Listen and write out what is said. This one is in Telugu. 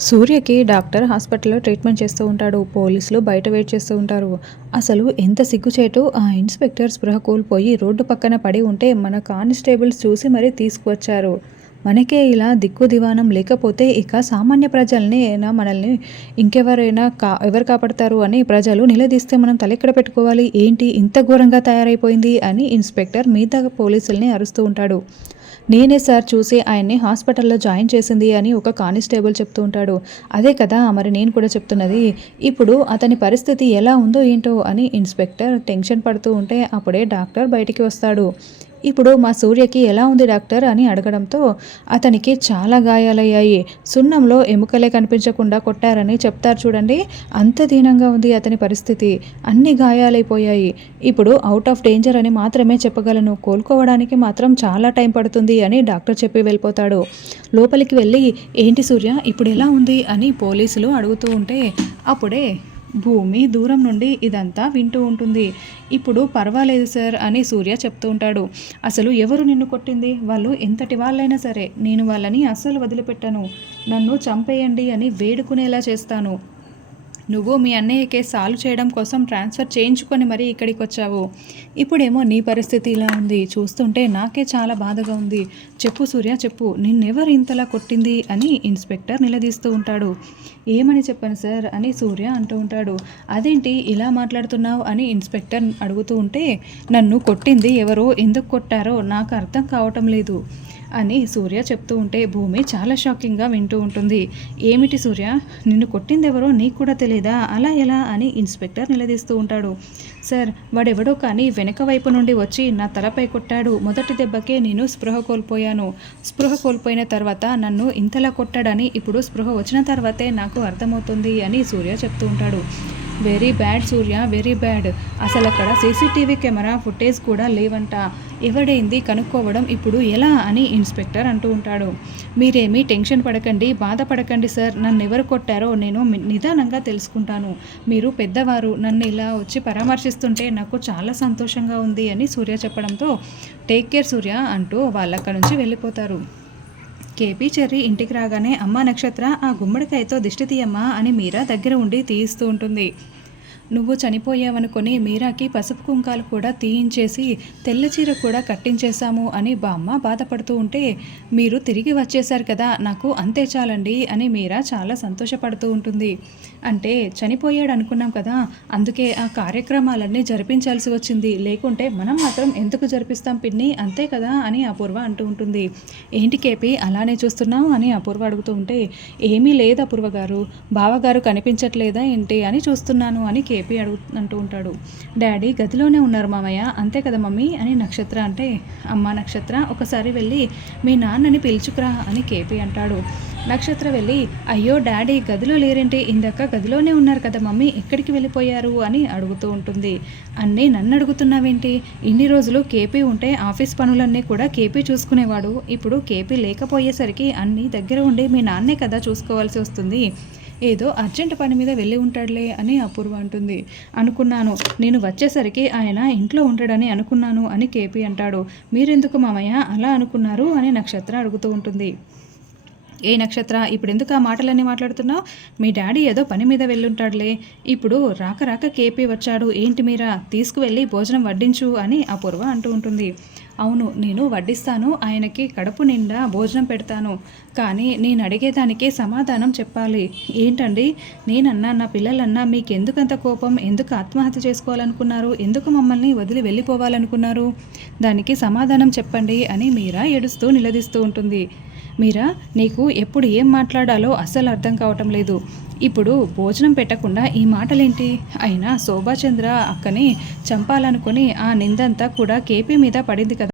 సూర్యకి డాక్టర్ హాస్పిటల్లో ట్రీట్మెంట్ చేస్తూ ఉంటాడు. పోలీసులు బయట వెయిట్ చేస్తూ ఉంటారు. అసలు ఎంత సిగ్గుచేటు? ఆ ఇన్స్పెక్టర్ స్పృహ కోల్పోయి రోడ్డు పక్కన పడి ఉంటే మన కానిస్టేబుల్స్ చూసి మరీ తీసుకువచ్చారు. మనకే ఇలా దిక్కు దివానం లేకపోతే ఇక సామాన్య ప్రజల్ని అయినా మనల్ని ఇంకెవరైనా కా ఎవరు కాపాడతారు అని ప్రజలు నిలదీస్తే మనం తలెక్కడ పెట్టుకోవాలి? ఏంటి? ఇంత ఘోరంగా తయారైపోయింది అని ఇన్స్పెక్టర్ మిగతా పోలీసుల్ని అరుస్తూ ఉంటాడు. నేనే సార్ చూసి ఆయన్ని హాస్పిటల్లో జాయిన్ చేసింది అని ఒక కానిస్టేబుల్ చెప్తూ ఉంటాడు. అదే కదా మరి నేను కూడా చెప్తున్నది. ఇప్పుడు అతని పరిస్థితి ఎలా ఉందో ఏంటో అని ఇన్స్పెక్టర్ టెన్షన్ పడుతూ ఉంటే అప్పుడే డాక్టర్ బయటికి వస్తాడు. ఇప్పుడు మా సూర్యకి ఎలా ఉంది డాక్టర్ అని అడగడంతో అతనికి చాలా గాయాలయ్యాయి. సున్నంలో ఎముకలే కనిపించకుండా కొట్టారని చెప్తారు చూడండి. అంత దీనంగా ఉంది అతని పరిస్థితి. అన్ని గాయాలైపోయాయి. ఇప్పుడు అవుట్ ఆఫ్ డేంజర్ అని మాత్రమే చెప్పగలను. కోలుకోవడానికి మాత్రం చాలా టైం పడుతుంది అని డాక్టర్ చెప్పి వెళ్ళిపోతాడు. లోపలికి వెళ్ళి ఏంటి సూర్య ఇప్పుడు ఎలా ఉంది? అని పోలీసులు అడుగుతూ ఉంటే అప్పుడే భూమి దూరం నుండి ఇదంతా వింటూ ఉంటుంది. ఇప్పుడు పర్వాలేదు సార్ అని సూర్య చెప్తూ ఉంటాడు. అసలు ఎవరు నిన్ను కొట్టింది? వాళ్ళు ఎంతటి వాళ్ళైనా సరే నేను వాళ్ళని అస్సలు వదిలిపెట్టను. నన్ను చంపేయండి అని వేడుకునేలా చేస్తాను. నువ్వు మీ అన్నయ్య కేసు సాల్వ్ చేయడం కోసం ట్రాన్స్ఫర్ చేయించుకొని మరీ ఇక్కడికి వచ్చావు ఇప్పుడేమో నీ పరిస్థితి ఇలా ఉంది. చూస్తుంటే నాకే చాలా బాధగా ఉంది. చెప్పు సూర్య చెప్పు. నిన్నెవరు ఇంతలా కొట్టింది అని ఇన్స్పెక్టర్ నిలదీస్తూ ఉంటాడు. ఏమని చెప్పాను సార్ అని సూర్య అంటూ ఉంటాడు. అదేంటి ఇలా మాట్లాడుతున్నావు అని ఇన్స్పెక్టర్ అడుగుతూ ఉంటే నన్ను కొట్టింది ఎవరో ఎందుకు కొట్టారో నాకు అర్థం కావటం లేదు. అని సూర్య చెప్తూ ఉంటే భూమి చాలా షాకింగ్గా వింటూ ఉంటుంది. ఏమిటి సూర్య? నిన్ను కొట్టింది ఎవరో నీకు కూడా తెలియదా అలా ఎలా అని ఇన్స్పెక్టర్ నిలదీస్తూ ఉంటాడు. సార్ వాడెవడో కానీ వెనక వైపు నుండి వచ్చి నా తలపై కొట్టాడు. మొదటి దెబ్బకే నేను స్పృహ కోల్పోయాను. స్పృహ కోల్పోయిన తర్వాత నన్ను ఇంతలా కొట్టాడని ఇప్పుడు స్పృహ వచ్చిన తర్వాతే నాకు అర్థమవుతుంది అని సూర్య చెప్తూ ఉంటాడు. Very bad Surya very bad. అసలు అక్కడ సీసీటీవీ కెమెరా ఫుటేజ్ కూడా లేవంట. ఎవడైంది కనుక్కోవడం ఇప్పుడు ఎలా అని ఇన్స్పెక్టర్ అంటూ ఉంటాడు. మీరేమీ టెన్షన్ పడకండి బాధపడకండి సార్. నన్ను ఎవరు కొట్టారో నేను నిదానంగా తెలుసుకుంటాను. మీరు పెద్దవారు నన్ను ఇలా వచ్చి పరామర్శిస్తుంటే నాకు చాలా సంతోషంగా ఉంది అని సూర్య చెప్పడంతో టేక్ కేర్ సూర్య అంటూ వాళ్ళక్కడ నుంచి వెళ్ళిపోతారు. కేపీ చెర్రి ఇంటికి రాగానే అమ్మ నక్షత్ర ఆ గుమ్మడికాయతో దిష్టి తీయమ్మా అని మీరా దగ్గర ఉండి తీయిస్తూ ఉంటుంది. నువ్వు చనిపోయావనుకొని మీరాకి పసుపు కుంకాలు కూడా తీయించేసి తెల్ల చీర కూడా కట్టించేశాము అని బామ్మ బాధపడుతూ ఉంటే మీరు తిరిగి వచ్చేశారు కదా నాకు అంతే చాలండి అని మీరా చాలా సంతోషపడుతూ ఉంటుంది. అంటే చనిపోయాడు అనుకున్నాం కదా అందుకే ఆ కార్యక్రమాలన్నీ జరిపించాల్సి వచ్చింది. లేకుంటే మనం మాత్రం ఎందుకు జరిపిస్తాం పిన్ని? అంతే కదా అని అపూర్వ అంటూ ఉంటుంది. ఏంటి కేపి అలానే చూస్తున్నావు అని అపూర్వ అడుగుతూ ఉంటే ఏమీ లేదు అపూర్వ గారు. బావగారు కనిపించట్లేదా ఏంటి అని చూస్తున్నాను అని కే కేపీ అడుగు అంటూ ఉంటాడు. డాడీ గదిలోనే ఉన్నారు మామయ్య. అంతే కదా మమ్మీ? అని నక్షత్ర అంటే అమ్మ నక్షత్ర ఒకసారి వెళ్ళి మీ నాన్నని పిలుచుకురా అని కేపీ అంటాడు. నక్షత్ర వెళ్ళి అయ్యో డాడీ గదిలో లేరేంటి? ఇందాక గదిలోనే ఉన్నారు కదా మమ్మీ ఎక్కడికి వెళ్ళిపోయారు? అని అడుగుతూ ఉంటుంది. అన్నీ నన్ను అడుగుతున్నావేంటి? ఇన్ని రోజులు కేపీ ఉంటే ఆఫీస్ పనులన్నీ కూడా కేపీ చూసుకునేవాడు. ఇప్పుడు కేపీ లేకపోయేసరికి అన్నీ దగ్గర ఉండి మీ నాన్నే కదా చూసుకోవాల్సి వస్తుంది. ఏదో అర్జెంట్ పని మీద వెళ్ళి ఉంటాడులే అని అపూర్వ అంటుంది. అనుకున్నాను. నేను వచ్చేసరికి ఆయన ఇంట్లో ఉంటాడని అనుకున్నాను అని కేపీ అంటాడు. మీరెందుకు మామయ్య? అలా అనుకున్నారు అని నక్షత్ర అడుగుతూ ఉంటుంది. ఏ నక్షత్ర? ఇప్పుడు ఎందుకు ఆ మాటలన్నీ మాట్లాడుతున్నావు? మీ డాడీ ఏదో పని మీద వెళ్ళుంటాడులే. ఇప్పుడు రాక రాక కేపీ వచ్చాడు. ఏంటి మీరా? తీసుకువెళ్ళి భోజనం వడ్డించు అని అపూర్వ అంటూ ఉంటుంది. అవును నేను వడ్డిస్తాను. ఆయనకి కడుపు నిండా భోజనం పెడతాను. కానీ నేను అడిగేదానికి సమాధానం చెప్పాలి. ఏంటండి? నేనన్నా నా పిల్లలన్నా మీకు ఎందుకంత కోపం? ఎందుకు ఆత్మహత్య చేసుకోవాలనుకున్నారు? ఎందుకు మమ్మల్ని వదిలి వెళ్ళిపోవాలనుకున్నారు? దానికి సమాధానం చెప్పండి అని మీరా ఏడుస్తూ నిలదీస్తూ ఉంటుంది. మీరా నీకు ఎప్పుడు ఏం మాట్లాడాలో అస్సలు అర్థం కావటం లేదు. ఇప్పుడు భోజనం పెట్టకుండా ఈ మాటలేంటి? అయినా శోభాచంద్ర అక్కని చంపాలనుకుని ఆ నిందంతా కూడా కేపీ మీద పడింది కదా.